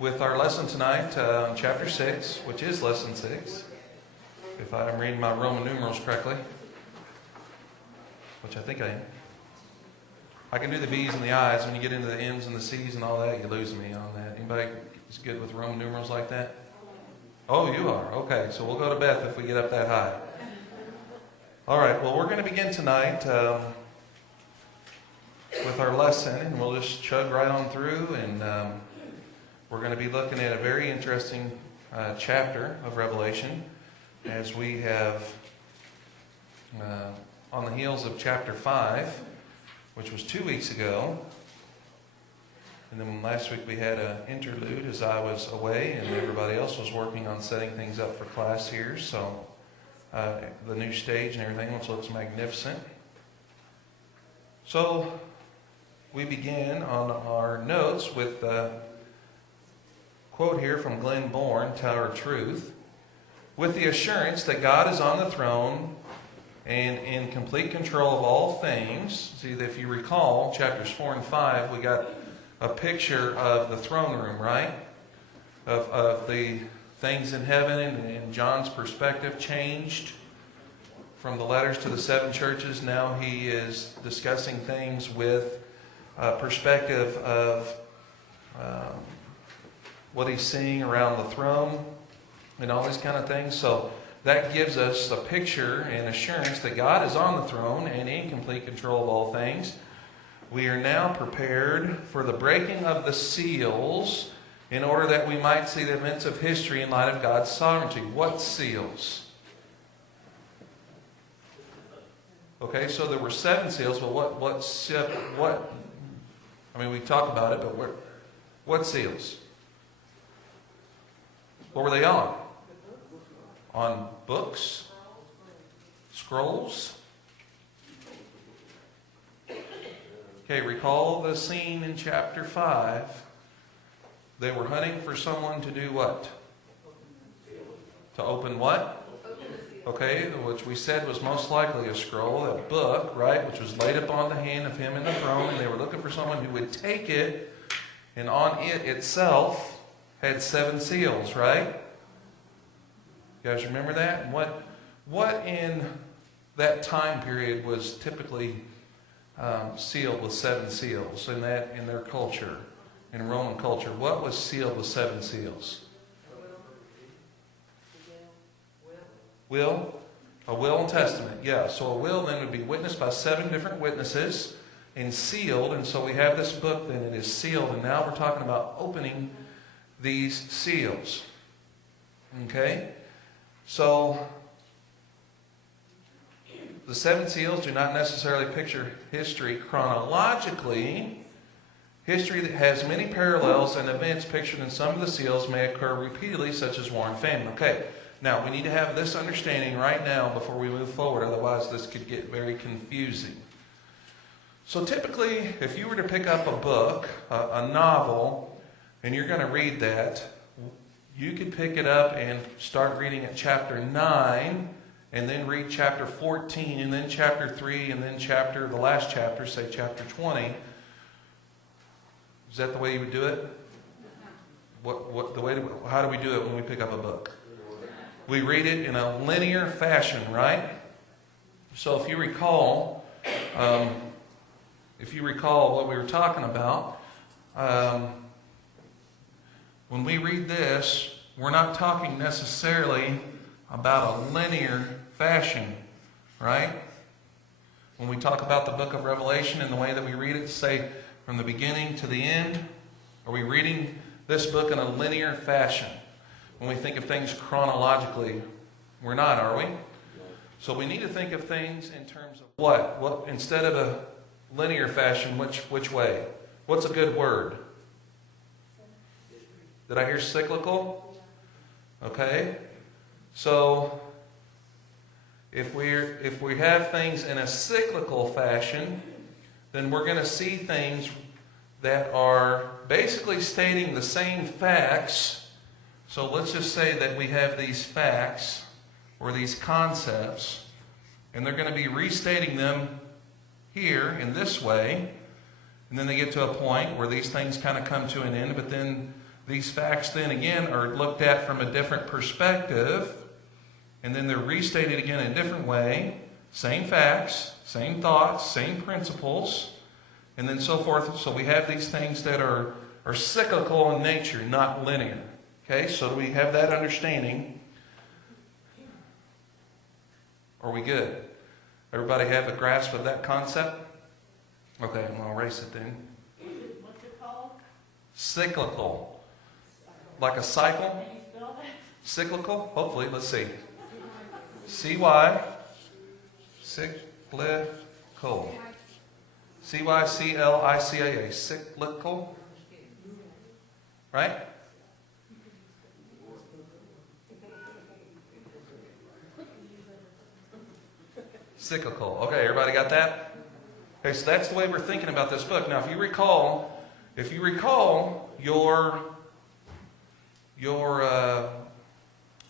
with our lesson tonight, chapter 6, which is lesson 6, if I'm reading my Roman numerals correctly, which I think I am. I can do the V's and the I's. When you get into the M's and the C's and all that, you lose me on that. Anybody is good with Roman numerals like that? Oh, you are. Okay, so we'll go to Beth if we get up that high. All right, well, we're going to begin tonight with our lesson, and we'll just chug right on through, and we're going to be looking at a very interesting chapter of Revelation, as we have on the heels of chapter 5, which was 2 weeks ago. And then last week we had an interlude as I was away and everybody else was working on setting things up for class here. So the new stage and everything, which looks magnificent. So we begin on our notes with a quote here from Glenn Bourne, Tower of Truth. With the assurance that God is on the throne and in complete control of all things. See, if you recall, chapters 4 and 5, we got a picture of the throne room, right? Of the things in heaven, and John's perspective changed from the letters to the 7 churches. Now he is discussing things with a perspective of what he's seeing around the throne and all these kind of things. So that gives us a picture and assurance that God is on the throne and in complete control of all things. We are now prepared for the breaking of the seals in order that we might see the events of history in light of God's sovereignty. What seals? Okay, so there were 7 seals, but what? I mean, we talk about it, but what seals? What were they on? On books? Scrolls? Okay, recall the scene in chapter 5. They were hunting for someone to do what? To open what? Okay, which we said was most likely a scroll, a book, right, which was laid upon the hand of him in the throne, and they were looking for someone who would take it, and on it itself had 7 seals, right? You guys remember that? And what in that time period was typically sealed with 7 seals in their culture, in Roman culture? What was sealed with 7 seals? Will? A will and testament. Yeah, so a will then would be witnessed by 7 different witnesses and sealed. And so we have this book, then it is sealed. And now we're talking about opening these seals. Okay? So the 7 seals do not necessarily picture history chronologically. History that has many parallels and events pictured in some of the seals may occur repeatedly, such as war and famine. Okay, now we need to have this understanding right now before we move forward, otherwise this could get very confusing. So typically, if you were to pick up a book, a novel, and you're going to read that, you could pick it up and start reading at chapter 9, and then read chapter 14, and then chapter 3, and then the last chapter, say chapter 20. Is that the way you would do it? How do we do it when we pick up a book? We read it in a linear fashion, right? So if you recall what we were talking about, when we read this, we're not talking necessarily about a linear fashion, right? When we talk about the book of Revelation and the way that we read it, say from the beginning to the end, are we reading this book in a linear fashion? When we think of things chronologically, we're not, are we? So we need to think of things in terms of what? What instead of a linear fashion, which way? What's a good word? Did I hear cyclical? Okay. So if we have things in a cyclical fashion, then we're going to see things that are basically stating the same facts. So let's just say that we have these facts or these concepts, and they're going to be restating them here in this way, and then they get to a point where these things kind of come to an end, but then these facts then again are looked at from a different perspective, and then they're restated again in a different way. Same facts, same thoughts, same principles, and then so forth. So we have these things that are cyclical in nature, not linear. Okay, so do we have that understanding? Are we good? Everybody have a grasp of that concept? Okay, I'm going to erase it then. What's it called? Cyclical. Like a cycle? Can you spell that? Cyclical? Hopefully, let's see. C-Y. Cyclical. C-Y-C-L-I-C-A-A. Cyclical. Right? Cyclical. Okay, everybody got that? Okay, so that's the way we're thinking about this book. Now, if you recall your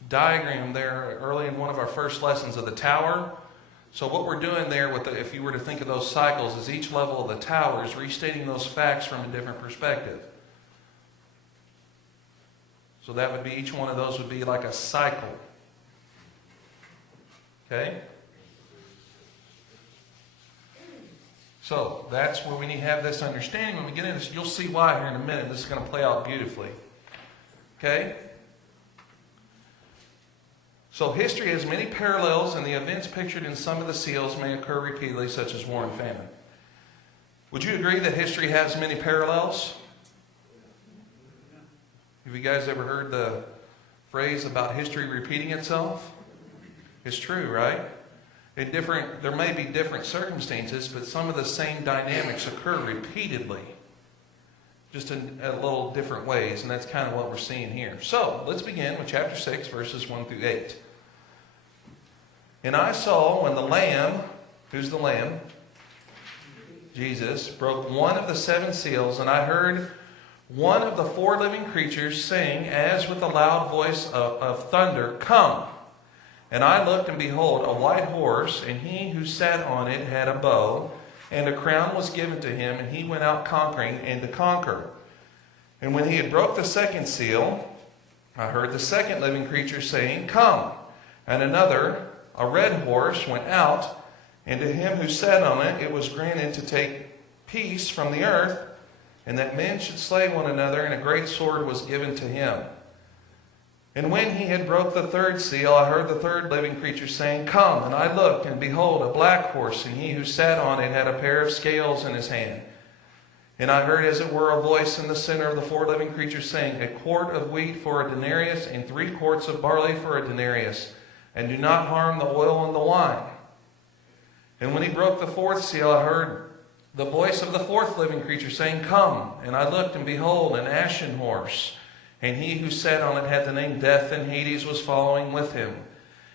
diagram there early in one of our first lessons of the tower. So what we're doing there if you were to think of those cycles, is each level of the tower is restating those facts from a different perspective. So that would be, each one of those would be like a cycle. Okay? So that's where we need to have this understanding. When we get into this, you'll see why here in a minute. This is going to play out beautifully. Okay? So history has many parallels, and the events pictured in some of the seals may occur repeatedly, such as war and famine. Would you agree that history has many parallels? Have you guys ever heard the phrase about history repeating itself? It's true, right? There may be different circumstances, but some of the same dynamics occur repeatedly, just in little different ways, and that's kind of what we're seeing here. So, let's begin with chapter 6, verses 1 through 8. And I saw when the Lamb, who's the Lamb? Jesus, broke one of the 7 seals, and I heard one of the 4 living creatures saying, as with a loud voice of thunder, "Come!" And I looked, and behold, a white horse, and he who sat on it had a bow, and a crown was given to him, and he went out conquering and to conquer. And when he had broke the 2nd seal, I heard the 2nd living creature saying, "Come!" And another, a red horse, went out, and to him who sat on it, it was granted to take peace from the earth, and that men should slay one another, and a great sword was given to him. And when he had broke the 3rd seal, I heard the 3rd living creature saying, "Come!" And I looked, and behold, a black horse, and he who sat on it had a pair of scales in his hand. And I heard as it were a voice in the center of the 4 living creatures saying, "A quart of wheat for a denarius, and 3 quarts of barley for a denarius, and do not harm the oil and the wine." And when he broke the 4th seal, I heard the voice of the 4th living creature saying, "Come!" And I looked, and behold, an ashen horse, and he who sat on it had the name Death, and Hades was following with him.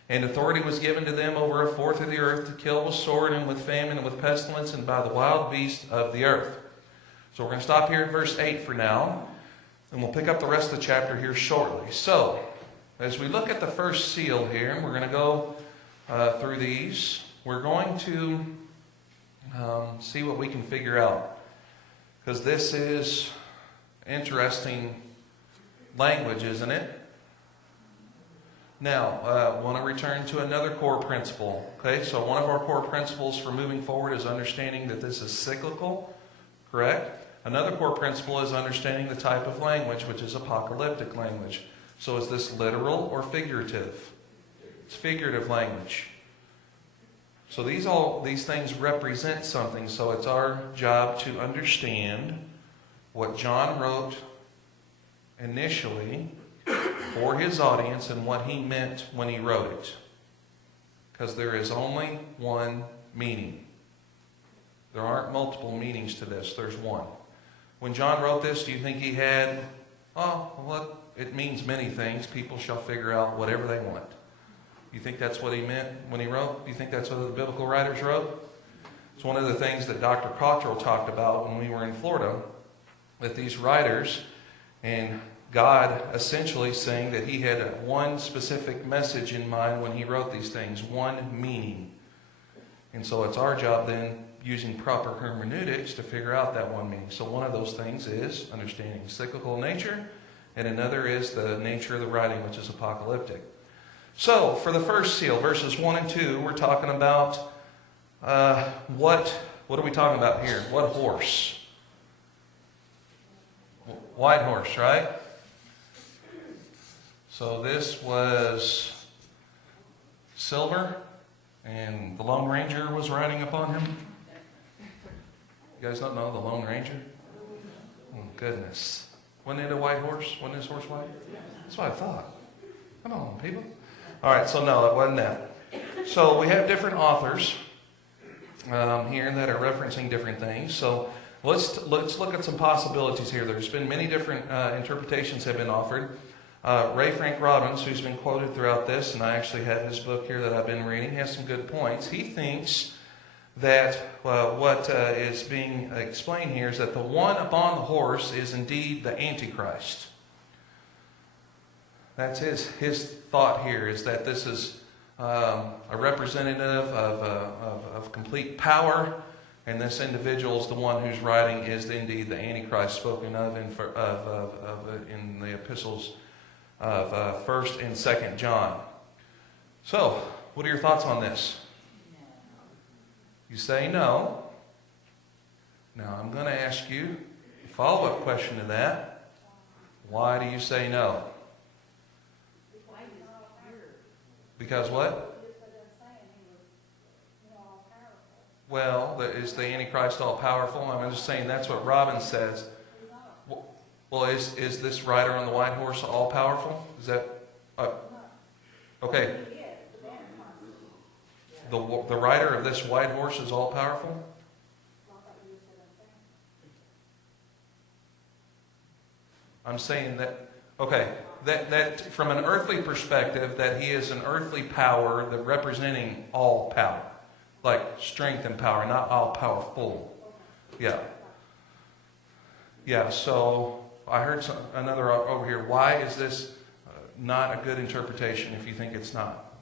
And authority was given to them over a fourth of the earth to kill with sword and with famine and with pestilence and by the wild beast of the earth. So we're going to stop here at verse 8 for now, and we'll pick up the rest of the chapter here shortly. So, as we look at the first seal here, and we're going to go through these, we're going to see what we can figure out. Because this is interesting language, isn't it? Now, I want to return to another core principle. Okay, so one of our core principles for moving forward is understanding that this is cyclical, correct? Another core principle is understanding the type of language, which is apocalyptic language. So is this literal or figurative? It's figurative language. So these things represent something, so it's our job to understand what John wrote initially for his audience and what he meant when he wrote it. Because there is only one meaning. There aren't multiple meanings to this. There's one. When John wrote this, do you think he had, it means many things. People shall figure out whatever they want. You think that's what he meant when he wrote? Do you think that's what the biblical writers wrote? It's one of the things that Dr. Cottrell talked about when we were in Florida, that these writers and God essentially saying that he had one specific message in mind when he wrote these things, one meaning. And so it's our job then, using proper hermeneutics, to figure out that one meaning. So one of those things is understanding cyclical nature and another is the nature of the writing, which is apocalyptic. So, for the first seal, verses 1 and 2, we're talking about what are we talking about here? What horse? White horse, right? So this was silver, and the Lone Ranger was riding upon him. You guys don't know the Lone Ranger? Oh, goodness. Wasn't it a white horse? Wasn't his horse white? That's what I thought. Come on, people. All right, so no, it wasn't that. So we have different authors here that are referencing different things. So let's look at some possibilities here. There's been many different interpretations have been offered. Ray Frank Robbins, who's been quoted throughout this, and I actually have his book here that I've been reading, has some good points. He thinks that what is being explained here is that the one upon the horse is indeed the Antichrist. That's his thought here, is that this is a representative of complete power, and this individual is the one who's writing is indeed the Antichrist spoken of in the epistles of 1st and 2nd John. So, what are your thoughts on this? You say no. Now, I'm going to ask you a follow-up question to that. Why do you say no? Because what? Well, is the Antichrist all-powerful? I'm just saying that's what Robbins says. Well, is this rider on the white horse all-powerful? Is that... okay. The rider of this white horse is all-powerful? I'm saying that... okay. That from an earthly perspective, that he is an earthly power that representing all power. Like strength and power, not all powerful. Yeah. Yeah, so I heard another over here. Why is this not a good interpretation if you think it's not?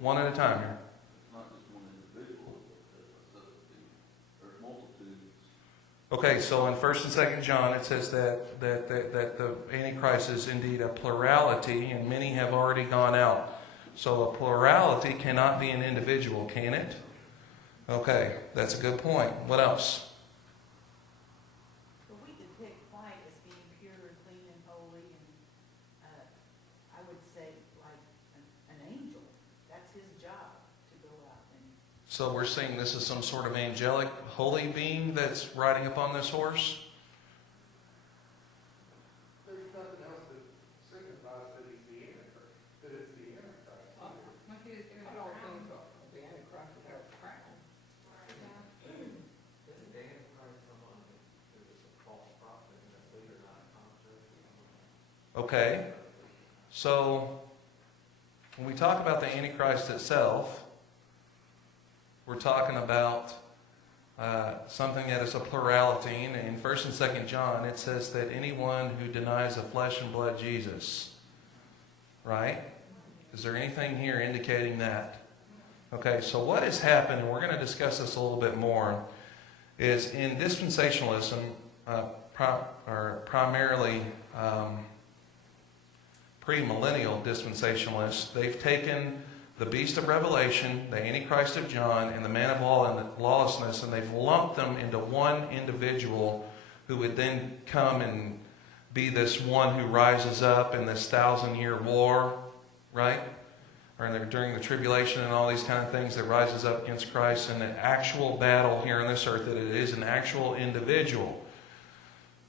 One at a time here. Okay, so in 1st and 2nd John it says that the Antichrist is indeed a plurality, and many have already gone out. So a plurality cannot be an individual, can it? Okay, that's a good point. What else? But we depict white as being pure, clean, and holy, and I would say like an angel. That's his job to go out and... So we're saying this is some sort of angelic, holy being that's riding upon this horse? There's nothing else that signifies that he's the Antichrist, that it's the Antichrist. The Antichrist without a crown. Didn't the Antichrist come on as a false prophet and a leader, not a concept? Okay. So when we talk about the Antichrist itself, we're talking about something that is a plurality. And in 1st and 2nd John, it says that anyone who denies a flesh and blood Jesus, right? Is there anything here indicating that? Okay, so what has happened, and we're going to discuss this a little bit more, is in dispensationalism, primarily premillennial dispensationalists, they've taken the beast of Revelation, the Antichrist of John, and the man of lawlessness, and they've lumped them into one individual who would then come and be this one who rises up in this 1,000-year war, right? Or during the tribulation and all these kind of things that rises up against Christ, and the actual battle here on this earth, that it is an actual individual.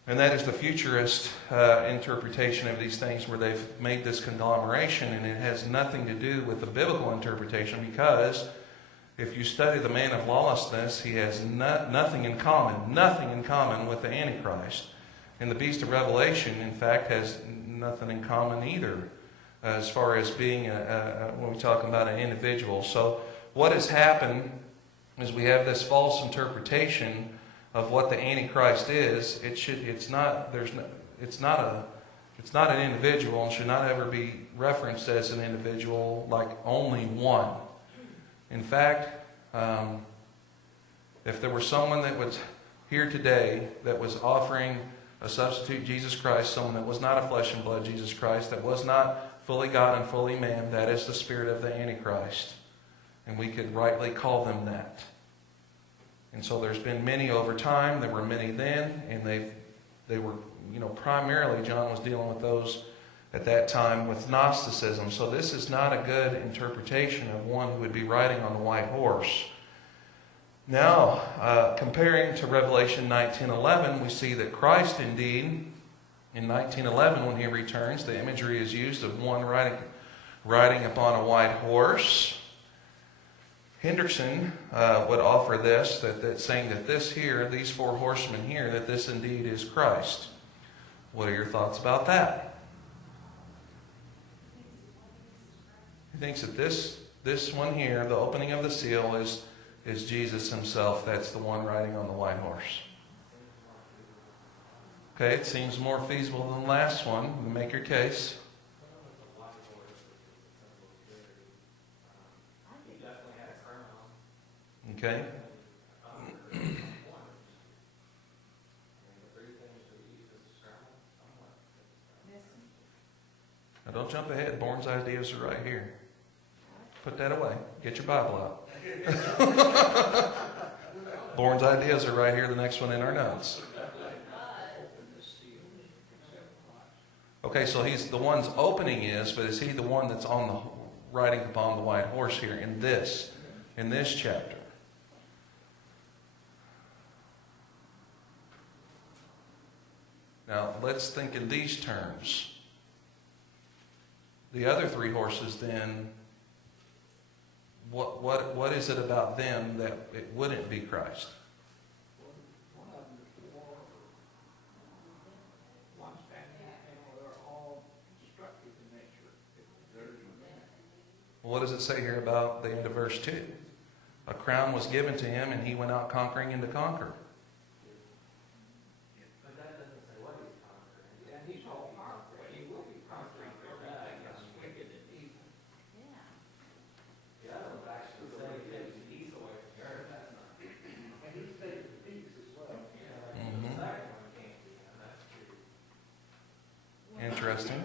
And that is the futurist interpretation of these things, where they've made this conglomeration, and it has nothing to do with the biblical interpretation, because if you study the man of lawlessness, he has nothing in common with the Antichrist. And the beast of Revelation, in fact, has nothing in common either, as far as being when we talk about an individual. So what has happened is we have this false interpretation of what the Antichrist is. It's not an individual, and should not ever be referenced as an individual, like only one. In fact, if there were someone that was here today that was offering a substitute Jesus Christ, someone that was not a flesh and blood Jesus Christ, that was not fully God and fully man. That is the spirit of the Antichrist. And we could rightly call them that. And so there's been many over time. There were many then, and they were, primarily John was dealing with those at that time with Gnosticism. So this is not a good interpretation of one who would be riding on the white horse. Now, comparing to Revelation 19:11, we see that Christ indeed, in 19:11 when he returns, the imagery is used of one riding upon a white horse. Henderson would offer this, that saying that this here, these four horsemen here, that this indeed is Christ. What are your thoughts about that? He thinks that this one here, the opening of the seal, is Jesus himself. That's the one riding on the white horse. Okay, it seems more feasible than the last one. Make your case. Okay. Now don't jump ahead. Bourne's ideas are right here. Put that away. Get your Bible out. Bourne's ideas are right here, the next one in our notes. Okay, so he's the one's opening is, but is he the one that's on the riding upon the white horse here in this chapter? Now, let's think in these terms. The other three horses, then, what is it about them that it wouldn't be Christ? One of them is war. One standing, they're all destructive in nature. Well, what does it say here about the end of verse 2? A crown was given to him, and he went out conquering and to conquer. But that doesn't say what he's conquering. And he's all powerful. He will be conquering everything that's wicked and evil. Yeah. The other ones actually say he takes the ease away from the earth. That's not. And he's taking peace as well. Yeah, like Mhm. the second one can't be, and that's true. Interesting.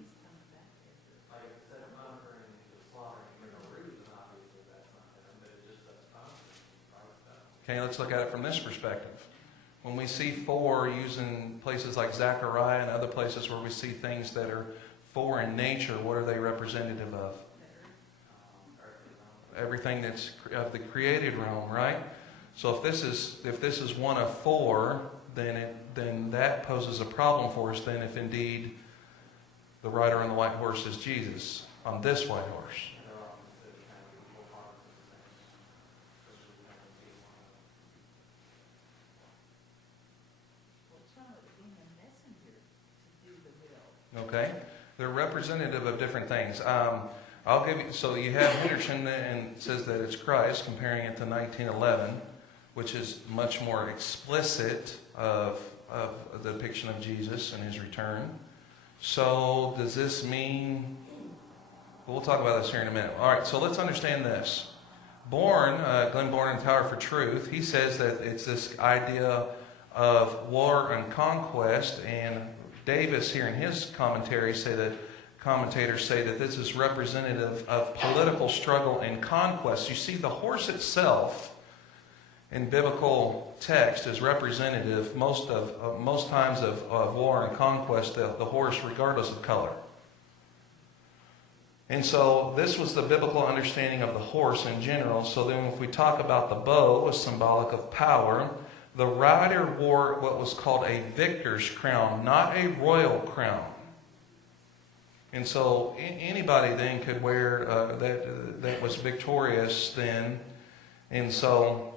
He's coming back there. Like if it said conquering to slaughtering for no reason, obviously that's not him, but it just says conquering. Christ does. Okay, let's look at it from this perspective. When we see four using places like Zechariah and other places where we see things that are four in nature, what are they representative of? Earthly realm. Everything that's of the created realm, right? So if this is one of four, then that poses a problem for us. Then if indeed the rider on the white horse is Jesus on this white horse. And they're all considered kind of equal parts of the same. Just so we kind of see one of them. What's wrong with being a messenger to do the will? Okay, they're representative of different things. I'll give you. So you have Henderson and says that it's Christ, comparing it to 1911, which is much more explicit of the depiction of Jesus and his return. So does this mean? We'll talk about this here in a minute. All right, so let's understand this. Glenn Bourne in Tower for Truth, he says that it's this idea of war and conquest, and Davis here in his commentators say that this is representative of political struggle and conquest. You see, the horse itself in biblical text is representative most times of war and conquest, the horse regardless of color. And so this was the biblical understanding of the horse in general. So then if we talk about the bow as symbolic of power, the rider wore what was called a victor's crown, not a royal crown. And so anybody then could wear that was victorious then. And so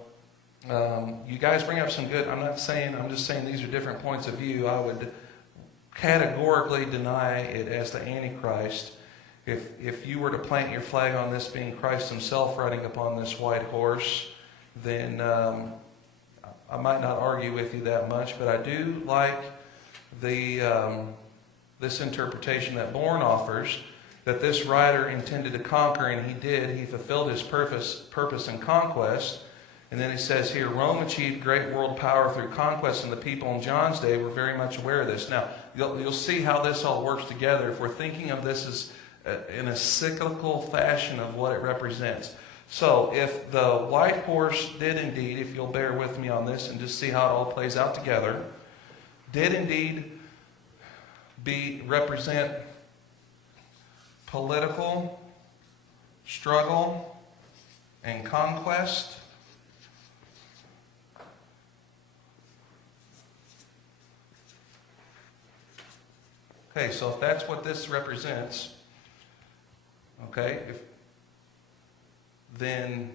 you guys bring up some good, I'm just saying these are different points of view. I would categorically deny it as the Antichrist. If you were to plant your flag on this being Christ himself riding upon this white horse, then I might not argue with you that much, but I do like this interpretation that Bourne offers, that this rider intended to conquer, and he did. He fulfilled his purpose and conquest. And then it says here, Rome achieved great world power through conquest, and the people in John's day were very much aware of this. Now, you'll see how this all works together if we're thinking of this as in a cyclical fashion of what it represents. So, if the white horse did indeed, if you'll bear with me on this and just see how it all plays out together, did indeed represent political struggle and conquest, okay, so if that's what this represents, okay, then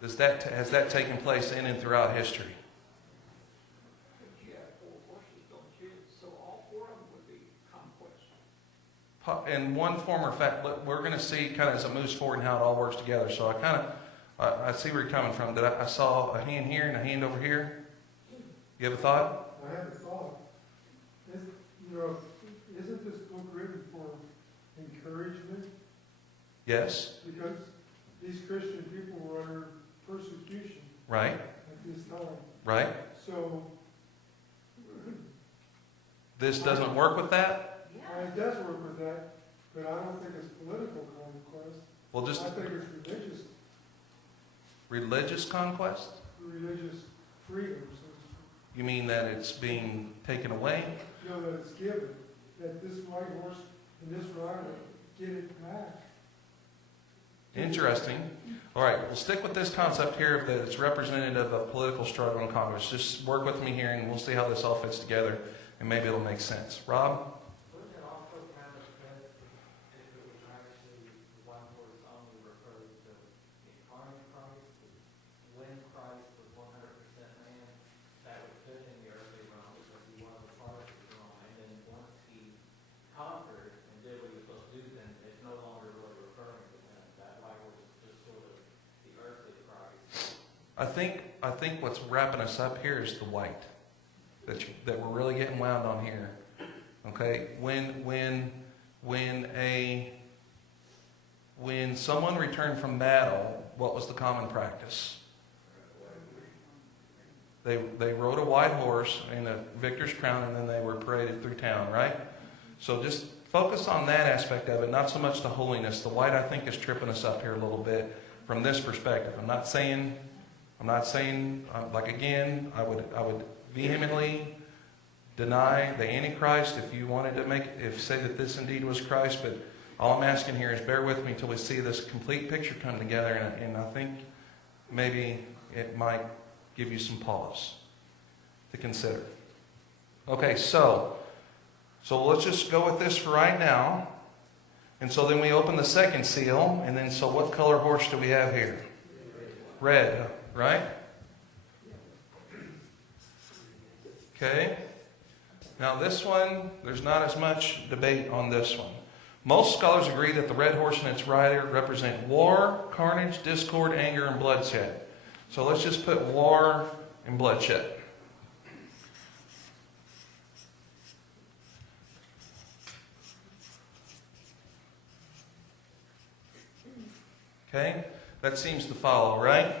has that taken place in and throughout history? But you have 4 horses, don't you? So all 4 of them would be conquest. In one form or fact, we're going to see kind of as it moves forward and how it all works together. So I see where you're coming from. I saw a hand here and a hand over here. You have a thought? I have a thought. Isn't this book written for encouragement? Yes. Because these Christian people were under persecution Right. at this time. Right. So This doesn't work with that? it does work with that, but I don't think it's political conquest. Well, I just think it's religious conquest? religious freedom, so to speak. You mean that it's being taken away? That it's given, that this white horse and this rider get it back. Interesting. All right, we'll stick with this concept here that it's representative of political struggle in Congress. Just work with me here and we'll see how this all fits together and maybe it'll make sense. Rob? Wouldn't it also kind of fit if it was actually one horse only refers to the incarnate Christ? When Christ was 100% man, that would fit in the earthly realm because he was a part of the realm. And then once he conquered and did what he was supposed to do, then it's no longer really referring to him. That white horse is just sort of the earthly Christ. I think what's wrapping us up here is the white that we're really getting wound on here. Okay, when someone returned from battle, what was the common practice? They rode a white horse in a victor's crown, and then they were paraded through town. Right. So just focus on that aspect of it, not so much the holiness. The white, I think, is tripping us up here a little bit from this perspective. I'm not saying, like again, I would vehemently deny the Antichrist if you wanted to say that this indeed was Christ, but all I'm asking here is bear with me until we see this complete picture come together, and I think maybe it might give you some pause to consider. Okay, so let's just go with this for right now. And so then we open the second seal, and then so what color horse do we have here? Red, right? Okay. Now this one, there's not as much debate on this one. Most scholars agree that the red horse and its rider represent war, carnage, discord, anger, and bloodshed. So let's just put war and bloodshed. Okay, that seems to follow, right?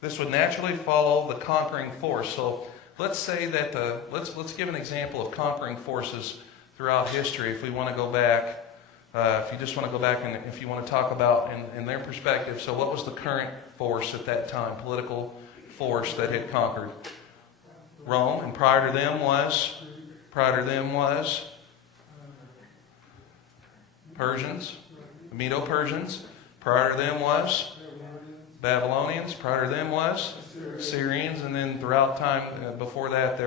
This would naturally follow the conquering force. So let's say that let's give an example of conquering forces throughout history. If we want to go back, if you just want to go back and if you want to talk about in their perspective. So what was the current force at that time? Political force that had conquered Rome, and prior to them was Persians. The Medo-Persians. Prior to them was Babylonians. Prior to them was Syrians. And then throughout time before that,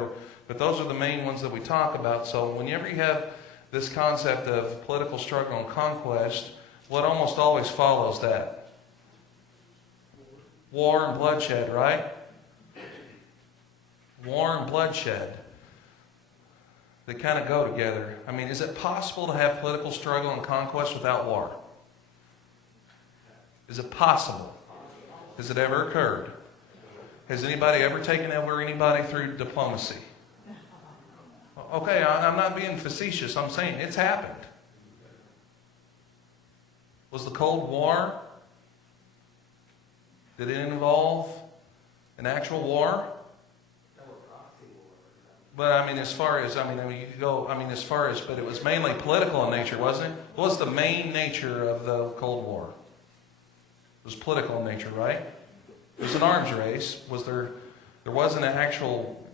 but those are the main ones that we talk about. So whenever you have this concept of political struggle and conquest, what almost always follows that? War and bloodshed, right? War and bloodshed. They kind of go together. I mean, is it possible to have political struggle and conquest without war? Is it possible? Has it ever occurred? Has anybody ever taken over anybody through diplomacy? Okay, I'm not being facetious. I'm saying it's happened. Was the Cold War, did it involve an actual war? There were proxy wars. But I mean, as far as, you could go, as far as, but it was mainly political in nature, wasn't it? What was the main nature of the Cold War? It was political in nature, right? It was an arms race. There wasn't an actual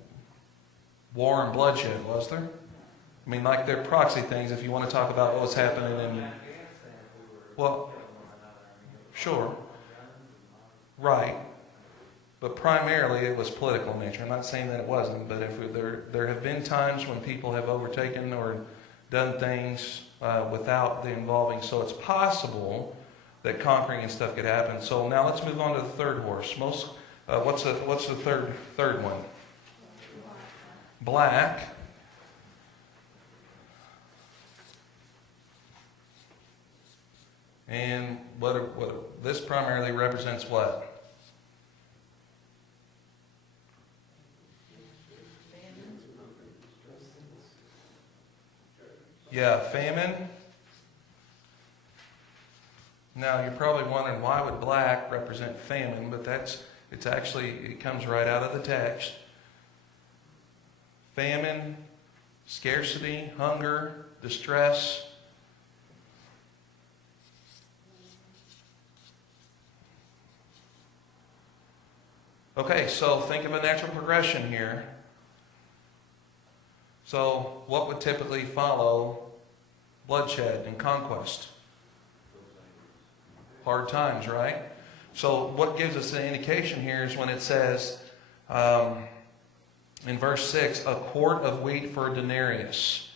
war and bloodshed, was there? I mean, like their proxy things, if you want to talk about what was happening in, well, sure, right. But primarily it was political in nature. I'm not saying that it wasn't, but if there have been times when people have overtaken or done things without the involving, so it's possible that conquering and stuff could happen. So now let's move on to the third horse. What's the third one? Black. And what this primarily represents what? Yeah, famine. Now you're probably wondering, why would black represent famine? But it comes right out of the text. Famine, scarcity, hunger, distress. Okay, so think of a natural progression here. So what would typically follow bloodshed and conquest? Hard times, right? So what gives us an indication here is when it says in verse 6, a quart of wheat for a denarius,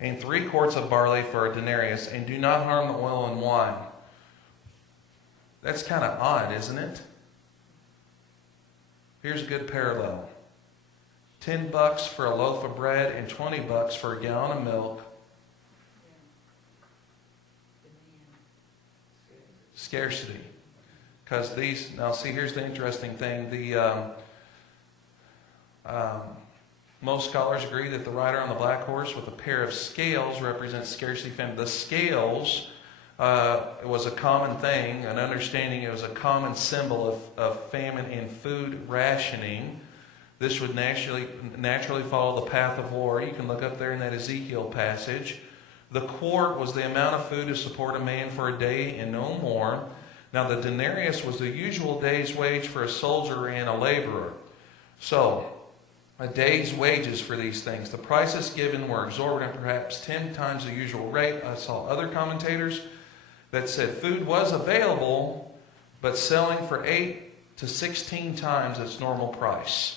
and 3 quarts of barley for a denarius, and do not harm the oil and wine. That's kind of odd, isn't it? Here's a good parallel. $10 for a loaf of bread and $20 for a gallon of milk. Scarcity. Because now see, here's the interesting thing. Most scholars agree that the rider on the black horse with a pair of scales represents scarcity, famine. The scales was a common thing, an understanding. It was a common symbol of famine and food rationing. This would naturally follow the path of war. You can look up there in that Ezekiel passage. The quart was the amount of food to support a man for a day and no more. Now the denarius was the usual day's wage for a soldier and a laborer. So, a day's wages for these things. The prices given were exorbitant, perhaps 10 times the usual rate. I saw other commentators that said food was available, but selling for 8 to 16 times its normal price.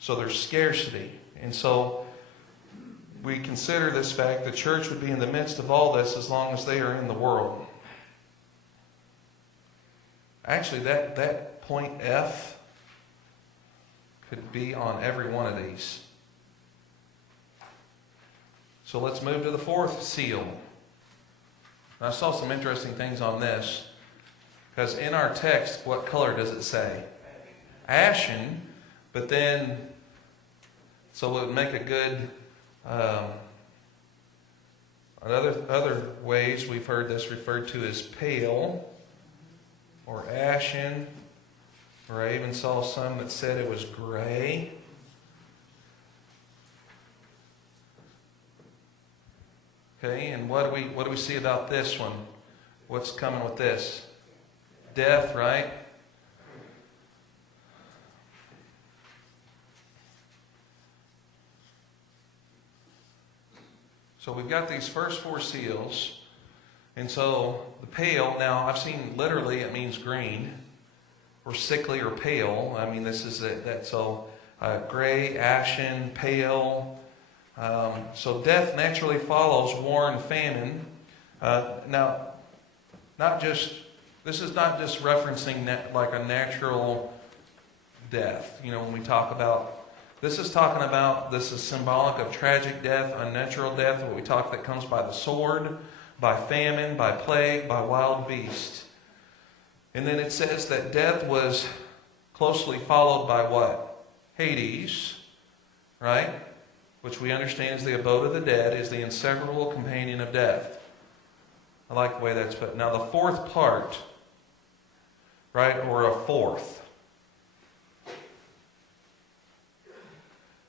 So there's scarcity. And so we consider this fact, the church would be in the midst of all this as long as they are in the world. Actually, that point F could be on every one of these. So let's move to the fourth seal. Now, I saw some interesting things on this. Because in our text, what color does it say? Ashen. But then, so it would make a good, other ways we've heard this referred to as pale or ashen, or I even saw some that said it was gray. Okay, and what do we see about this one? What's coming with this? Death, right? So we've got these first 4 seals. And so the pale, now I've seen literally it means green or sickly or pale. I mean, this is that. So gray, ashen, pale. So death naturally follows war and famine. Now, this is not just referencing like a natural death. You know, when we talk about, this is symbolic of tragic death, unnatural death, what we talk that comes by the sword, by famine, by plague, by wild beast. And then it says that death was closely followed by what? Hades, right? Which we understand is the abode of the dead, is the inseparable companion of death. I like the way that's put. Now the fourth part, right, or a fourth,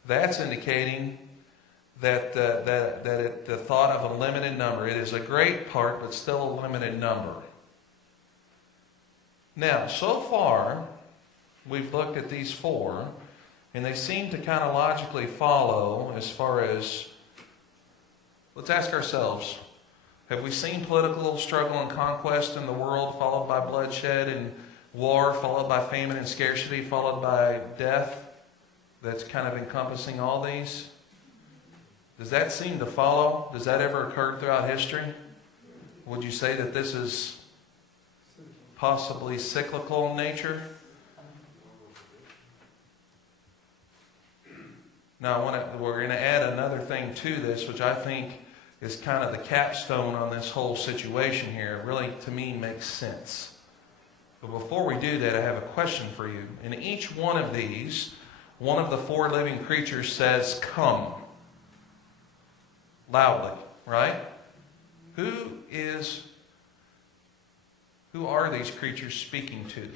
that's indicating that the thought of a limited number. It is a great part, but still a limited number. Now, so far, we've looked at these four, and they seem to kind of logically follow as far as, let's ask ourselves, have we seen political struggle and conquest in the world followed by bloodshed and war, followed by famine and scarcity, followed by death? That's kind of encompassing all these. Does that seem to follow? Does that ever occur throughout history? Would you say that this is possibly cyclical in nature? Now, we're going to add another thing to this, which I think is kind of the capstone on this whole situation here. It really, to me, makes sense. But before we do that, I have a question for you. In each one of these, one of the four living creatures says, "Come," loudly, right? Who are these creatures speaking to?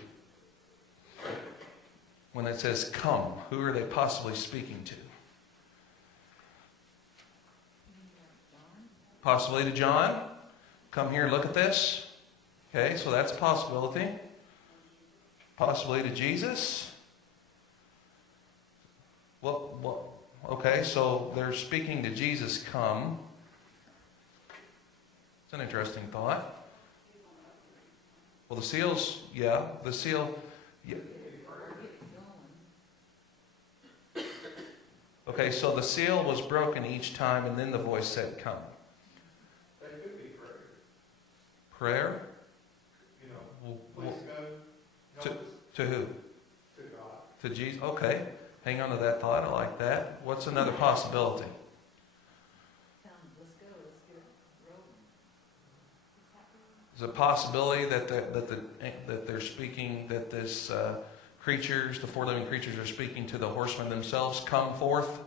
When it says "come," who are they possibly speaking to? Possibly to John. Come here and look at this. Okay, so that's a possibility. Possibly to Jesus. Well, okay, so they're speaking to Jesus, "Come." It's an interesting thought. Well, the seal. Yeah. Okay, so the seal was broken each time, and then the voice said, "Come." That could be prayer. Prayer? You know, please go. Help us To who? to God. To Jesus? Okay. Hang on to that thought. I like that. What's another possibility? Tell them, let's go, let's get rolling. Is it a possibility that they're speaking, that this creatures, the four living creatures, are speaking to the horsemen themselves, "Come forth"?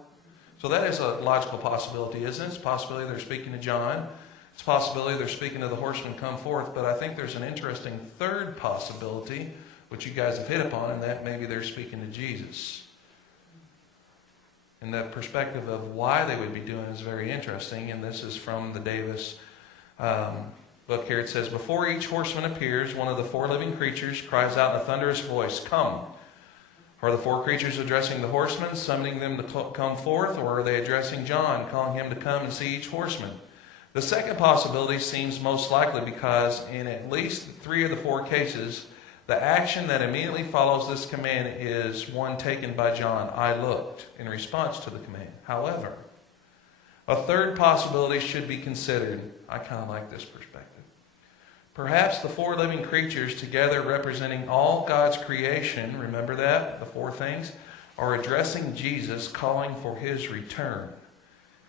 So that is a logical possibility, isn't it? It's a possibility they're speaking to John. It's a possibility they're speaking to the horsemen, "Come forth." But I think there's an interesting third possibility, which you guys have hit upon, and that maybe they're speaking to Jesus. And that perspective of why they would be doing it is very interesting. And this is from the Davis book here. It says, "Before each horseman appears, one of the four living creatures cries out in a thunderous voice, 'Come.' Are the four creatures addressing the horsemen, summoning them to come forth, or are they addressing John, calling him to come and see each horseman? The second possibility seems most likely because in at least 3 of the 4 cases, the action that immediately follows this command is one taken by John, 'I looked,' in response to the command. However, a third possibility should be considered. I kind of like this perspective. Perhaps the 4 living creatures, together representing all God's creation, remember that, the 4 things, are addressing Jesus, calling for his return.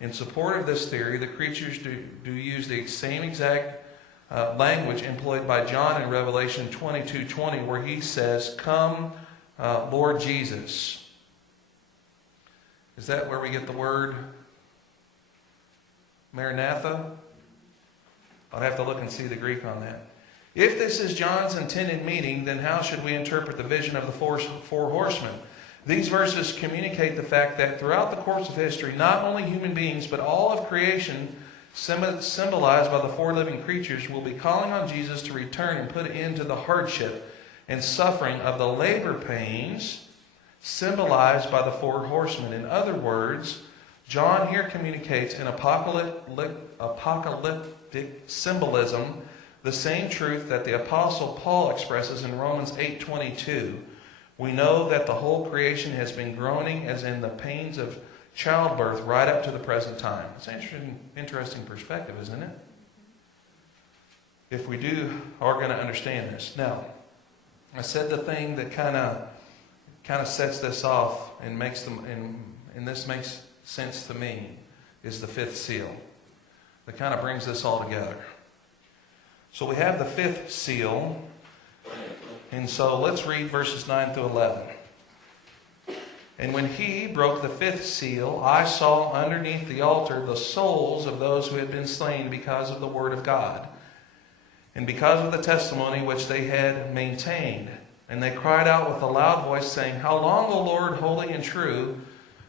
In support of this theory, the creatures do use the same exact language employed by John in Revelation 22:20, where he says, "Come, Lord Jesus." Is that where we get the word Maranatha? I'll have to look and see the Greek on that. If this is John's intended meaning, then how should we interpret the vision of the four horsemen? These verses communicate the fact that throughout the course of history, not only human beings, but all of creation, symbolized by the 4 living creatures, will be calling on Jesus to return and put an end to the hardship and suffering of the labor pains symbolized by the 4 horsemen. In other words, John here communicates in apocalyptic symbolism the same truth that the Apostle Paul expresses in Romans 8:22. We know that the whole creation has been groaning as in the pains of childbirth right up to the present time. It's an interesting perspective, isn't it? If we are going to understand this. Now, I said the thing that kind of sets this off and makes them, and this makes sense to me, is the 5th seal. That kind of brings this all together. So we have the 5th seal, and so let's read verses 9 through 11. "And when he broke the 5th seal, I saw underneath the altar the souls of those who had been slain because of the word of God and because of the testimony which they had maintained. And they cried out with a loud voice, saying, How long, O Lord, holy and true,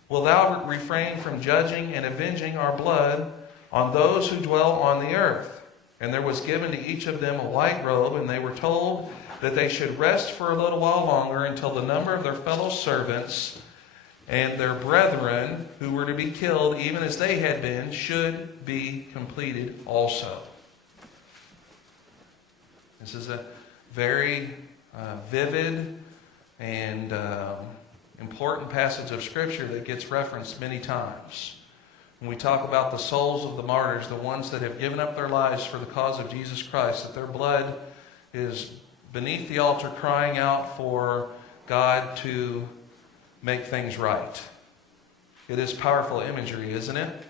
wilt thou refrain from judging and avenging our blood on those who dwell on the earth? And there was given to each of them a white robe, and they were told that they should rest for a little while longer until the number of their fellow servants and their brethren who were to be killed, even as they had been, should be completed also. This is a very vivid and important passage of Scripture that gets referenced many times. When we talk about the souls of the martyrs, the ones that have given up their lives for the cause of Jesus Christ, that their blood is beneath the altar crying out for God to make things right. It is powerful imagery, isn't it?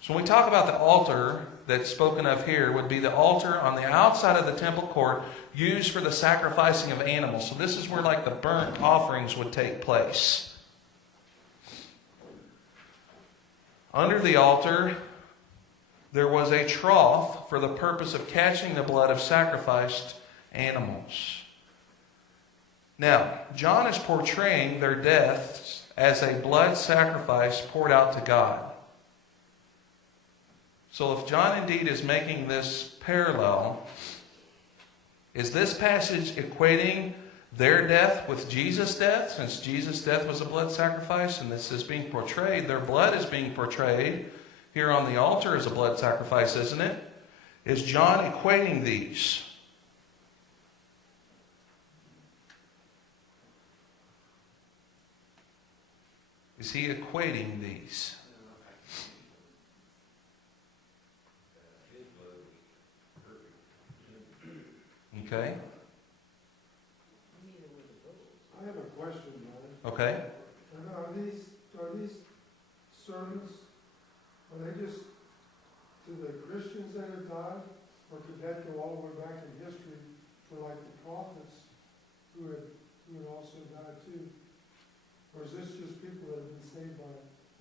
So when we talk about the altar that's spoken of here, would be the altar on the outside of the temple court used for the sacrificing of animals. So this is where like the burnt offerings would take place. Under the altar, there was a trough for the purpose of catching the blood of sacrificed animals. Now, John is portraying their deaths as a blood sacrifice poured out to God. So if John indeed is making this parallel, is this passage equating their death with Jesus' death? Since Jesus' death was a blood sacrifice and this is being portrayed, their blood is being portrayed here on the altar as a blood sacrifice, isn't it? Is John equating these? Is he equating these? Okay. I have a question, Brother. Okay. Are these sermons, are they just to the Christians that have died? Or could that go all the way back in history for like the prophets who had also died too? Or is this just people that have been saved by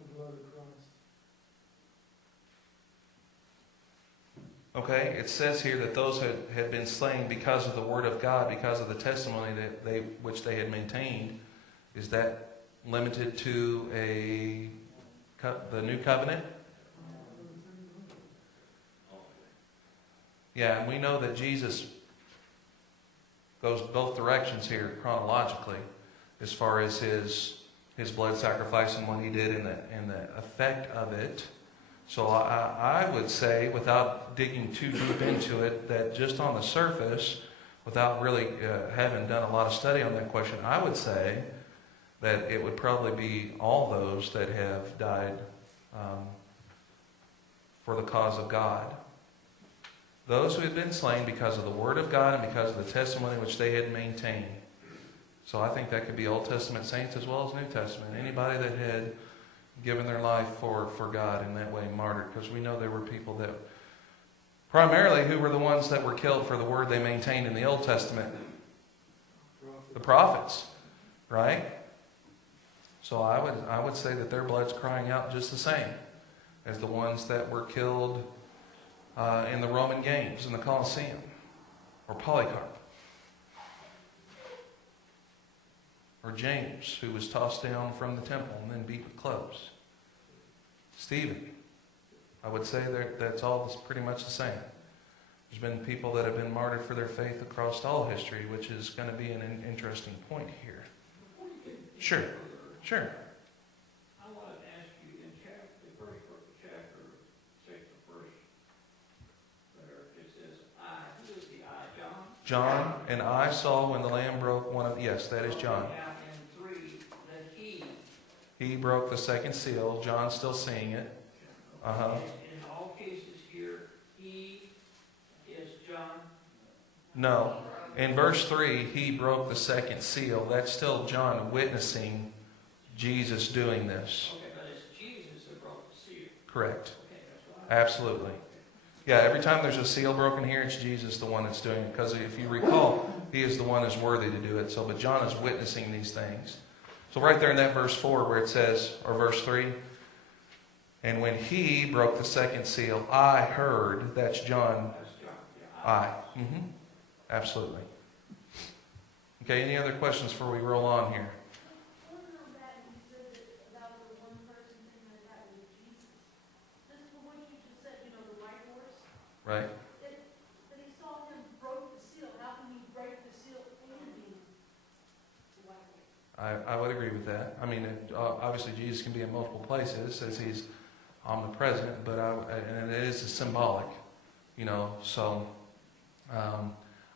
the blood of Christ? Okay, it says here that those had been slain because of the word of God, because of the testimony that which they had maintained. Is that limited to the new covenant? Yeah, and we know that Jesus goes both directions here chronologically, as far as his blood sacrifice and what he did and the effect of it. So I would say, without digging too deep into it, that just on the surface, without really having done a lot of study on that question, I would say that it would probably be all those that have died for the cause of God. Those who had been slain because of the word of God and because of the testimony which they had maintained. So I think that could be Old Testament saints as well as New Testament. Anybody that had given their life for God in that way, martyred. Because we know there were people that, primarily, who were the ones that were killed for the word they maintained in the Old Testament. The prophets, right? So I would say that their blood's crying out just the same as the ones that were killed in the Roman games, in the Colosseum, or Polycarp, or James, who was tossed down from the temple and then beat with clubs. Stephen, I would say that's all pretty much the same. There's been people that have been martyred for their faith across all history, which is going to be an interesting point here. Sure, sure. I wanted to ask you, in the first chapter, 6, the first letter, it says, I. Who is the I? John? John, and I saw when the Lamb broke one of... Yes, that is John. Now in 3, that he. He broke the second seal. John's still seeing it. Uh-huh. In all cases here, he is John. No. In verse 3, he broke the second seal. That's still John witnessing Jesus doing this. Okay, but it's Jesus that broke the seal. Correct. Okay, that's what I... Absolutely. Yeah, every time there's a seal broken here, it's Jesus the one that's doing it. Because if you recall, he is the one who's worthy to do it. So, but John is witnessing these things. So right there in that verse 4 where it says, or verse 3, and when he broke the second seal, I heard, that's John. That's John. Yeah, Aye. Absolutely. Okay, any other questions before we roll on here? Wasn't on that, you said that about the one person thing like that with Jesus. Just for what you just said, you know, the white horse, Right? but he saw him broke the seal. How can he break the seal and be the white horse? I would agree with that. I mean, obviously Jesus can be in multiple places as he's omnipresent, but and it is symbolic, you know, so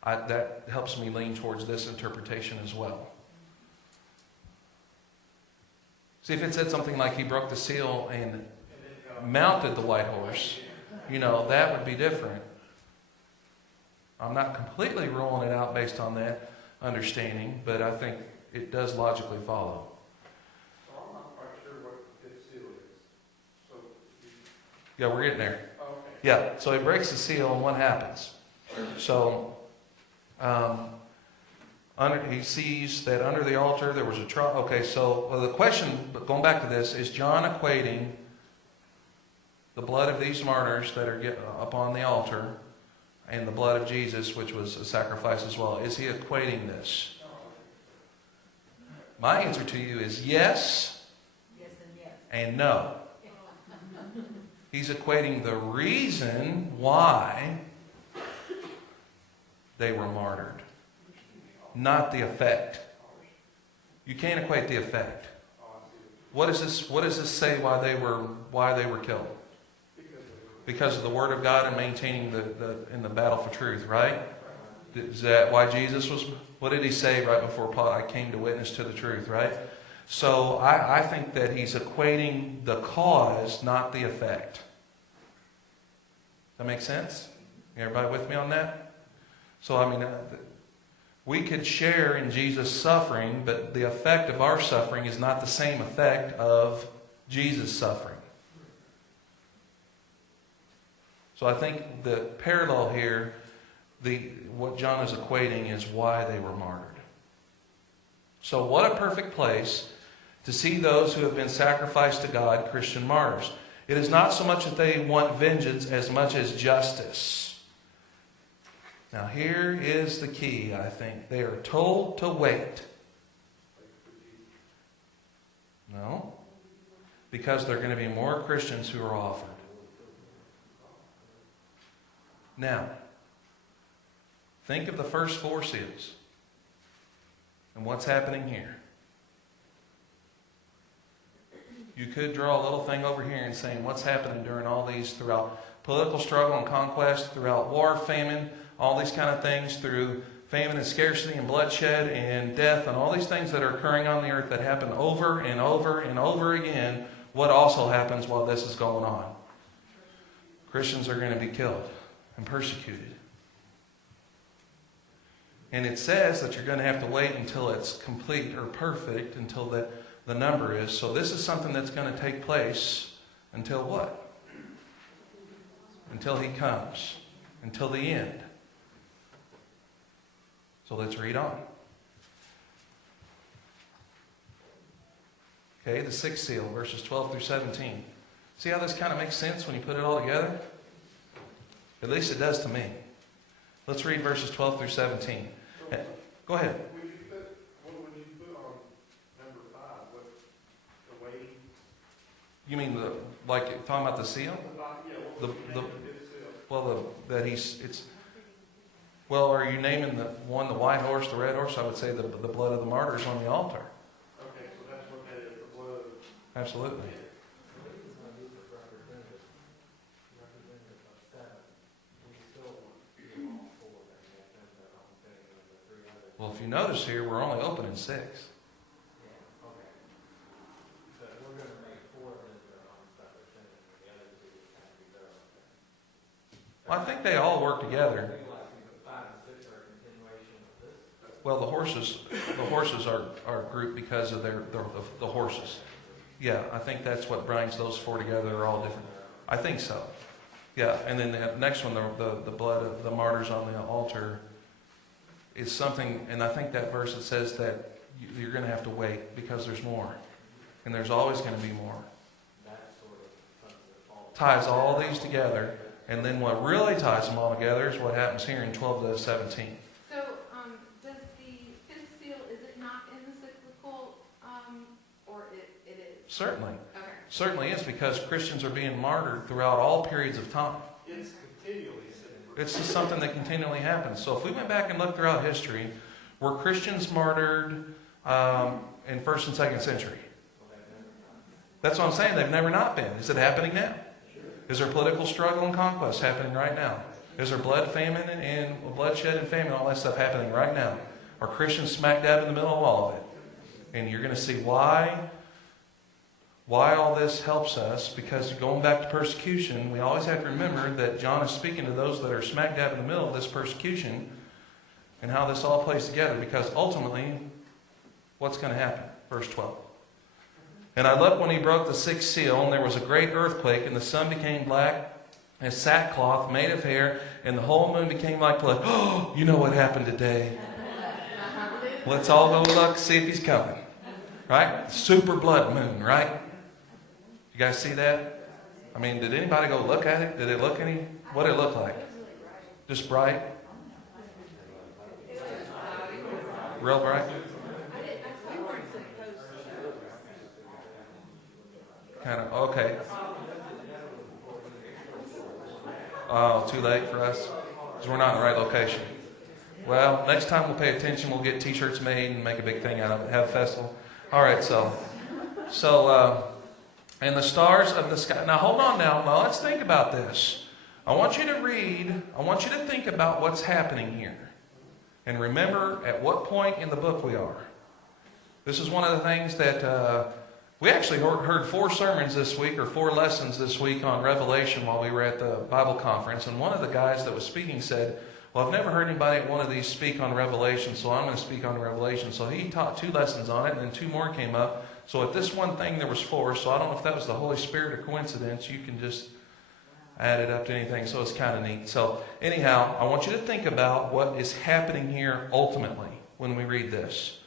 that helps me lean towards this interpretation as well. See, if it said something like he broke the seal and mounted the white horse, you know, that would be different. I'm not completely ruling it out based on that understanding, but I think it does logically follow. So I'm not quite sure what the fifth seal is. So, Yeah, we're getting there. okay. Yeah, so he breaks the seal, and what happens? So, he sees that under the altar there was a trough. Okay, so the question, but going back to this, is John equating the blood of these martyrs that are upon the altar and the blood of Jesus, which was a sacrifice as well? Is he equating this? My answer to you is yes Yes and yes. and no. He's equating the reason why they were martyred, not the effect. You can't equate the effect. What does this say why they were killed? Because of the word of God and maintaining in the battle for truth, right? Is that why Jesus was? What did he say right before Paul? I came to witness to the truth, right? So I think that he's equating the cause, not the effect. That makes sense? Everybody with me on that? So I mean, we could share in Jesus' suffering, but the effect of our suffering is not the same effect of Jesus' suffering. So I think the parallel here, what John is equating is why they were martyred. So what a perfect place to see those who have been sacrificed to God, Christian martyrs. It is not so much that they want vengeance as much as justice. Now here is the key, I think. They are told to wait. No. Because there are going to be more Christians who are offered. Now, think of the first 4 seals and what's happening here. You could draw a little thing over here and saying what's happening during all these throughout political struggle and conquest, throughout war, famine, all these kind of things, through famine and scarcity and bloodshed and death and all these things that are occurring on the earth that happen over and over and over again. What also happens while this is going on? Christians are going to be killed and persecuted. And it says that you're going to have to wait until it's complete or perfect, until the number is. So this is something that's going to take place until what? Until he comes. Until the end. So let's read on. Okay, the 6th seal, verses 12 through 17. See how this kind of makes sense when you put it all together? At least it does to me. Let's read verses 12 through 17. Go ahead. What would you put on number 5? What, the way? You mean talking about the seal? Yeah, The- what's the name of the fifth seal? Well, are you naming the white horse, the red horse? I would say the blood of the martyrs on the altar. Okay, so that's what that is, the blood. Absolutely. The reason I use it representative of 7, we still want to do all 4, and we have that on thing, and the 3 others. Well, if you notice here, we're only opening 6. Yeah, okay. But we're going to make 4 of them that are on representative, and the other 2 have to be their own thing. Well, I think they all work together. I feel like 5 and 6 are a continuation of this. Well, the horses are grouped because of the horses. Yeah, I think that's what brings those 4 together. They're all different. I think so. Yeah, and then the next one, the blood of the martyrs on the altar, is something, and I think that verse that says that you're going to have to wait because there's more. And there's always going to be more. That sort of something that falls. Ties all these together And then what really ties them all together is what happens here in 12 to 17. So, does the fifth seal, is it not in the cyclical, or it is? Certainly. Okay. Certainly is, because Christians are being martyred throughout all periods of time. It's continually sitting. It's just something that continually happens. So if we went back and looked throughout history, were Christians martyred in 1st and 2nd century? That's what I'm saying. They've never not been. Is it happening now? Is there political struggle and conquest happening right now? Is there blood, famine, and bloodshed and famine, all that stuff happening right now? Are Christians smack dab in the middle of all of it? And you're going to see why all this helps us, because going back to persecution, we always have to remember that John is speaking to those that are smack dab in the middle of this persecution and how this all plays together, because ultimately, what's going to happen? Verse 12. And I looked when he broke the sixth seal, and there was a great earthquake, and the sun became black as sackcloth made of hair, and the whole moon became like blood. Oh, you know what happened today. Let's all go look, see if he's coming. Right? Super blood moon, right? You guys see that? I mean, did anybody go look at it? Did it look any? What did it look like? Just bright? Real bright? Kind of, okay. Oh, too late for us? Because we're not in the right location. Well, next time we'll pay attention. We'll get t-shirts made and make a big thing out of it. Have a festival. All right, and the stars of the sky. Now, hold on now. Now, let's think about this. I want you to think about what's happening here. And remember at what point in the book we are. This is one of the things that we actually heard 4 sermons this week, or 4 lessons this week on Revelation while we were at the Bible conference. And one of the guys that was speaking said, well, I've never heard anybody at one of these speak on Revelation, so I'm going to speak on Revelation. So he taught 2 lessons on it, and then 2 more came up. So at this one thing, there was 4. So I don't know if that was the Holy Spirit or coincidence. You can just add it up to anything. So it's kind of neat. So anyhow, I want you to think about what is happening here ultimately when we read this.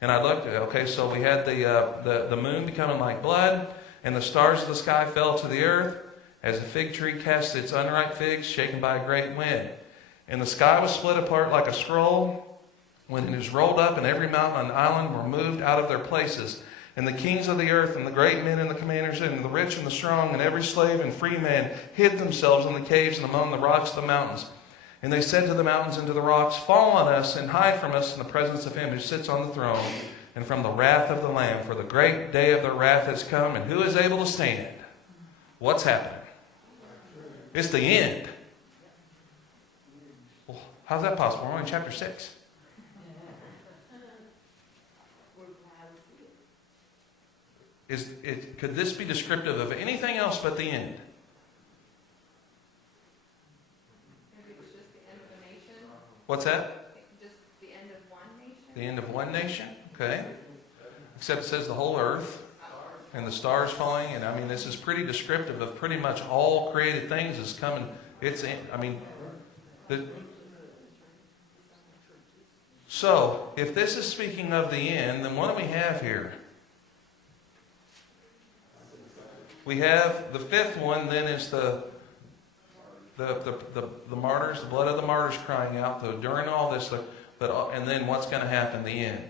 And I looked at, okay, so we had the moon becoming like blood, and the stars of the sky fell to the earth, as a fig tree casts its unripe figs, shaken by a great wind. And the sky was split apart like a scroll, when it is rolled up, and every mountain and island were moved out of their places. And the kings of the earth, and the great men, and the commanders, and the rich, and the strong, and every slave and free man hid themselves in the caves and among the rocks of the mountains. And they said to the mountains and to the rocks, fall on us, and hide from us in the presence of him who sits on the throne, and from the wrath of the Lamb. For the great day of their wrath has come, and who is able to stand? What's happening? It's the end. Well, how's that possible? We're only in chapter 6. Could this be descriptive of anything else but the end? Maybe it was just the end of the nation? What's that? Just the end of one nation? The end of one nation? Okay. Except it says the whole earth and the stars falling. And I mean, this is pretty descriptive of pretty much all created things is coming. So, if this is speaking of the end, then what do we have here? We have the 5th one, then is the martyrs, the blood of the martyrs crying out. So during all this, and then what's going to happen? The end.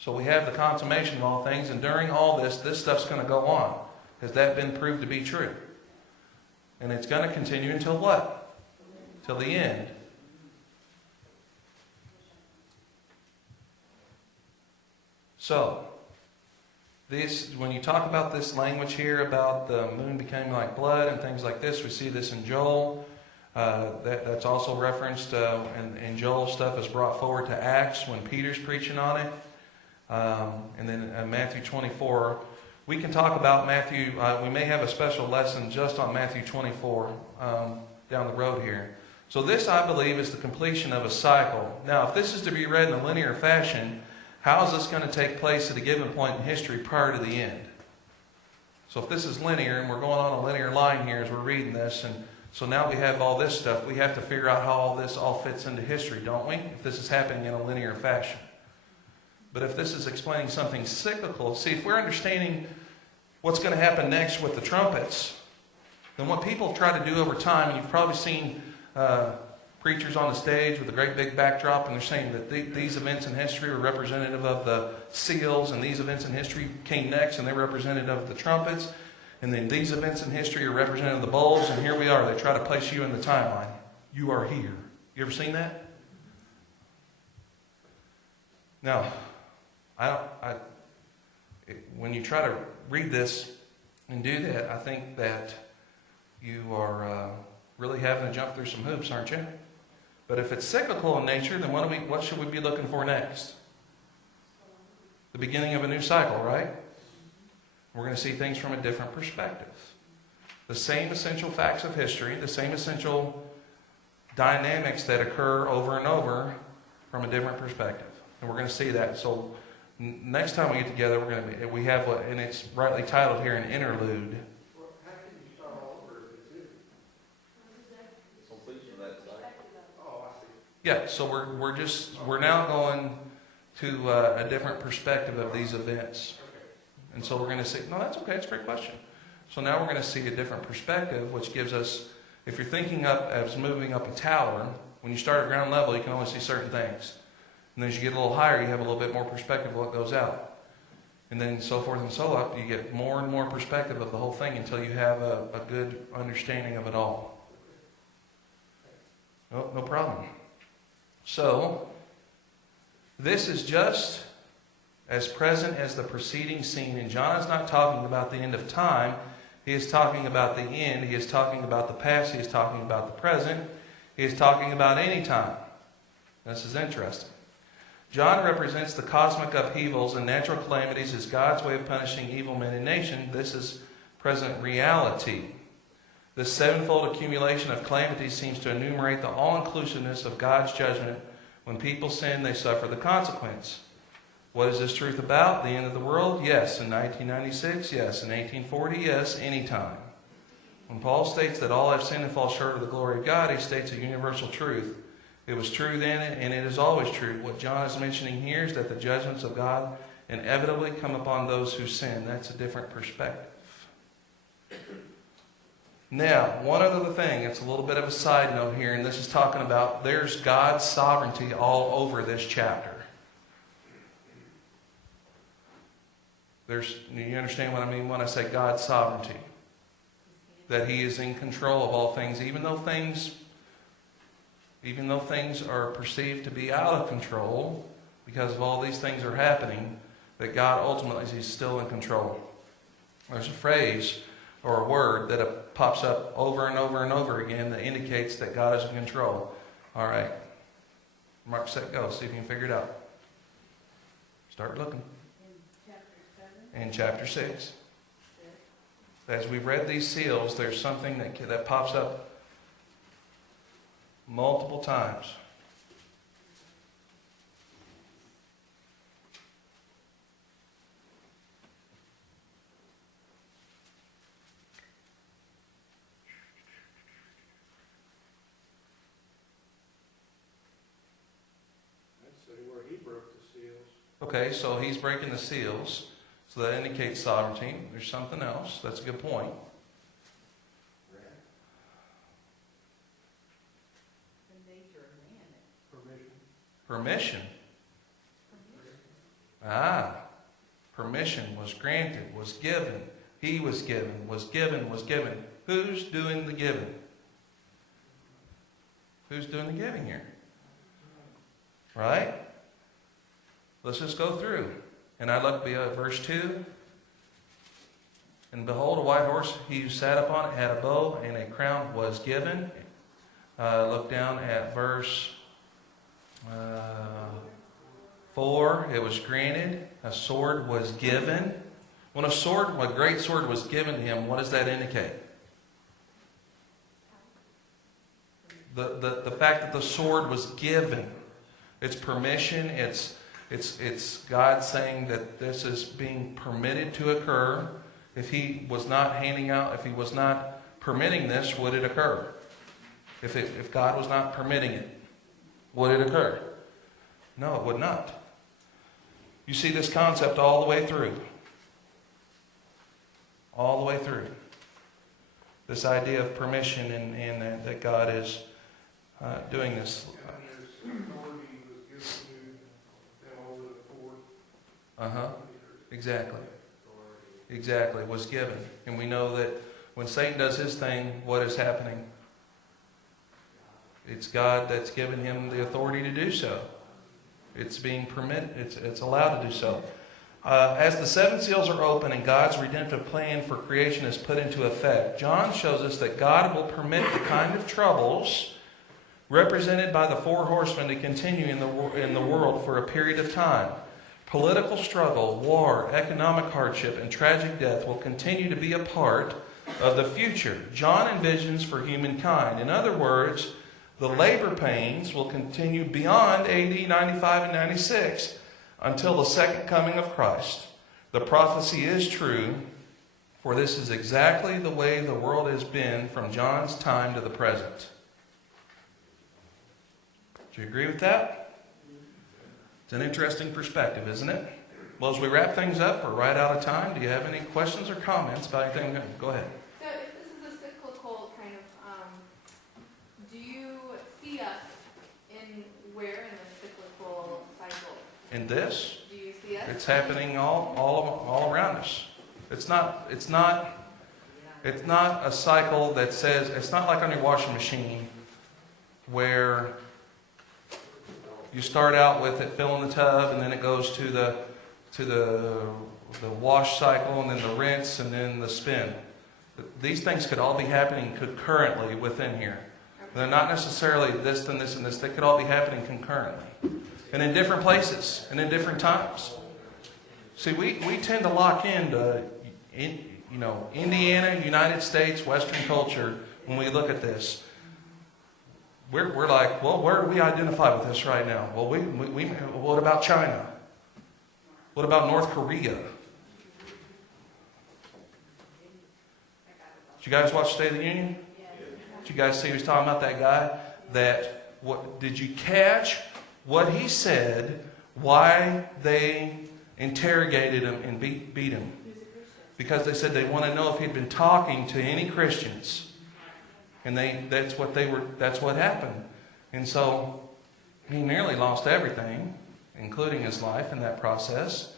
So we have the consummation of all things, and during all this stuff's going to go on. Has that been proved to be true? And it's going to continue until what? Till the end. So, when you talk about this language here about the moon becoming like blood and things like this, we see this in Joel. That's also referenced in Joel. Stuff is brought forward to Acts when Peter's preaching on it. And then Matthew 24. We can talk about Matthew. We may have a special lesson just on Matthew 24 down the road here. So this, I believe, is the completion of a cycle. Now, if this is to be read in a linear fashion, how is this going to take place at a given point in history prior to the end? So if this is linear, and we're going on a linear line here as we're reading this, and so now we have all this stuff, we have to figure out how all this all fits into history, don't we? If this is happening in a linear fashion. But if this is explaining something cyclical, see, if we're understanding what's going to happen next with the trumpets, then what people try to do over time, and you've probably seen preachers on the stage with a great big backdrop, and they're saying that these events in history are representative of the seals, and these events in history came next, and they're representative of the trumpets, and then these events in history are representative of the bowls, and here we are. They try to place you in the timeline. You are here. You ever seen that? Now, when you try to read this and do that, I think that you are really having to jump through some hoops, aren't you? But if it's cyclical in nature, then what should we be looking for next? The beginning of a new cycle, right? We're going to see things from a different perspective. The same essential facts of history, the same essential dynamics that occur over and over from a different perspective. And we're going to see that. So next time we get together, we have what, and it's rightly titled here, an interlude. Well, how can you start all over if it's new? Completion of that cycle. Oh, I see. Yeah, so we're now going to a different perspective of these events. And so we're going to see, no, that's okay, it's a great question. So now we're going to see a different perspective, which gives us, if you're thinking up as moving up a tower, when you start at ground level, you can only see certain things. And then as you get a little higher, you have a little bit more perspective of what goes out. And then so forth and so up, you get more and more perspective of the whole thing until you have a good understanding of it all. No problem. So, this is just as present as the preceding scene. And John is not talking about the end of time. He is talking about the end. He is talking about the past. He is talking about the present. He is talking about any time. This is interesting. John represents the cosmic upheavals and natural calamities as God's way of punishing evil men and nations. This is present reality. This sevenfold accumulation of calamities seems to enumerate the all-inclusiveness of God's judgment. When people sin, they suffer the consequence. What is this truth about? The end of the world? Yes. In 1996? Yes. In 1840? Yes. Anytime. When Paul states that all have sinned and fall short of the glory of God, he states a universal truth. It was true then, and it is always true. What John is mentioning here is that the judgments of God inevitably come upon those who sin. That's a different perspective. Now, one other thing, it's a little bit of a side note here, and this is talking about there's God's sovereignty all over this chapter. You understand what I mean when I say God's sovereignty? That He is in control of all things, even though things are perceived to be out of control because of all these things are happening, that God ultimately is still in control. There's a phrase or a word that pops up over and over and over again that indicates that God is in control. All right. Mark, set, go. See if you can figure it out. Start looking. In chapter 6. As we've read these seals, there's something that pops up multiple times. I'd say where he broke the seals. Okay, so he's breaking the seals. So that indicates sovereignty. There's something else. That's a good point. The nature of man. Permission. Permission. Permission was granted, was given. He was given, was given, was given. Who's doing the giving? Who's doing the giving here? Right? Let's just go through. And I looked at verse 2. And behold, a white horse, he who sat upon it had a bow, and a crown was given. Look down at verse 4. It was granted. A sword was given. When a great sword was given to him, what does that indicate? The fact that the sword was given. It's permission. It's God saying that this is being permitted to occur. If He was not if He was not permitting this, would it occur? If God was not permitting it, would it occur? No, it would not. You see this concept all the way through. All the way through. This idea of permission and that God is doing this. And this authority was given to them over the fourth. Exactly. Exactly, was given. And we know that when Satan does his thing, what is happening? It's God that's given him the authority to do so. It's being permitted, it's allowed to do so. As the seven seals are open and God's redemptive plan for creation is put into effect, John shows us that God will permit the kind of troubles represented by the four horsemen to continue in the world for a period of time. Political struggle, war, economic hardship, and tragic death will continue to be a part of the future John envisions for humankind. In other words, the labor pains will continue beyond AD 95 and 96 until the second coming of Christ. The prophecy is true, for this is exactly the way the world has been from John's time to the present. Do you agree with that? It's an interesting perspective, isn't it? Well, as we wrap things up, we're right out of time. Do you have any questions or comments about anything? Go ahead. So if this is a cyclical kind of, do you see us where in the cyclical cycle? In this, Do you see us? it's happening all around us. It's not a cycle that says, it's not like on your washing machine where you start out with it filling the tub, and then it goes to the wash cycle, and then the rinse, and then the spin. These things could all be happening concurrently within here. They're not necessarily this and this and this. They could all be happening concurrently, and in different places and in different times. See, we tend to lock into Indiana, United States, Western culture when we look at this. We're like, well, where do we identify with this right now? Well, what about China? What about North Korea? Did you guys watch State of the Union? Did you guys see he was talking about that guy? Did you catch what he said, why they interrogated him and beat him? Because they said they want to know if he'd been talking to any Christians. And that's what happened. And so he nearly lost everything, including his life in that process.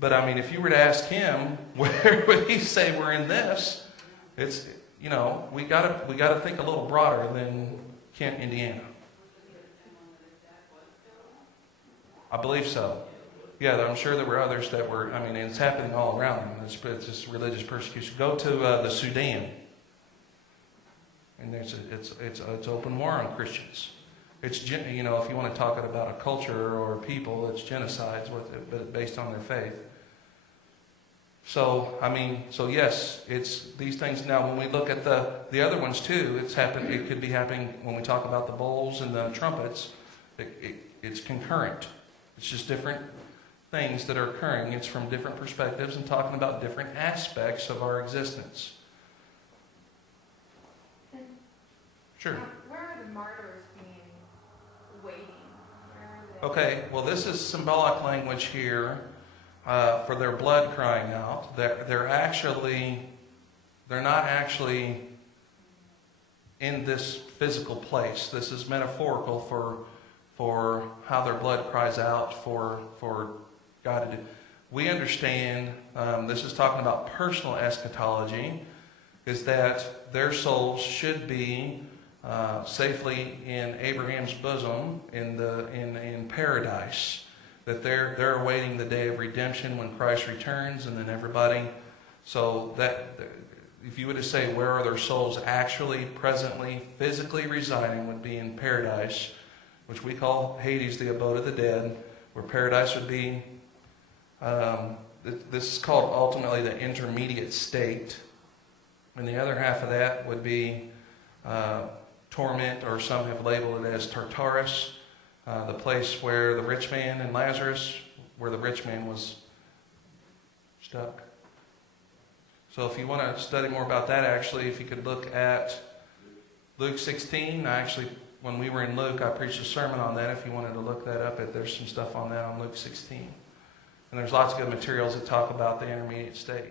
But I mean, if you were to ask him, where would he say we're in this? It's, we gotta think a little broader than Kent, Indiana. I believe so. Yeah, I'm sure there were others that were, it's happening all around them. It's just religious persecution. Go to the Sudan. And it's open war on Christians. It's if you want to talk about a culture or a people, it's genocides based on their faith. So yes, it's these things. Now, when we look at the other ones too, it could be happening when we talk about the bowls and the trumpets. It's concurrent. It's just different things that are occurring. It's from different perspectives and talking about different aspects of our existence. Sure. Where are the martyrs waiting? Where are they? Okay, well, this is symbolic language here for their blood crying out. They're not actually in this physical place. This is metaphorical for how their blood cries out for God to do. We understand, this is talking about personal eschatology, is that their souls should be safely in Abraham's bosom in paradise. That they're awaiting the day of redemption when Christ returns, and then everybody. So that if you were to say where are their souls actually, presently, physically residing, would be in paradise, which we call Hades, the abode of the dead, where paradise would be. This is called ultimately the intermediate state, and the other half of that would be torment, or some have labeled it as Tartarus, the place where the rich man and Lazarus, where the rich man was stuck. So if you want to study more about that, actually, if you could look at Luke 16. When we were in Luke, I preached a sermon on that. If you wanted to look that up, there's some stuff on that on Luke 16. And there's lots of good materials that talk about the intermediate state.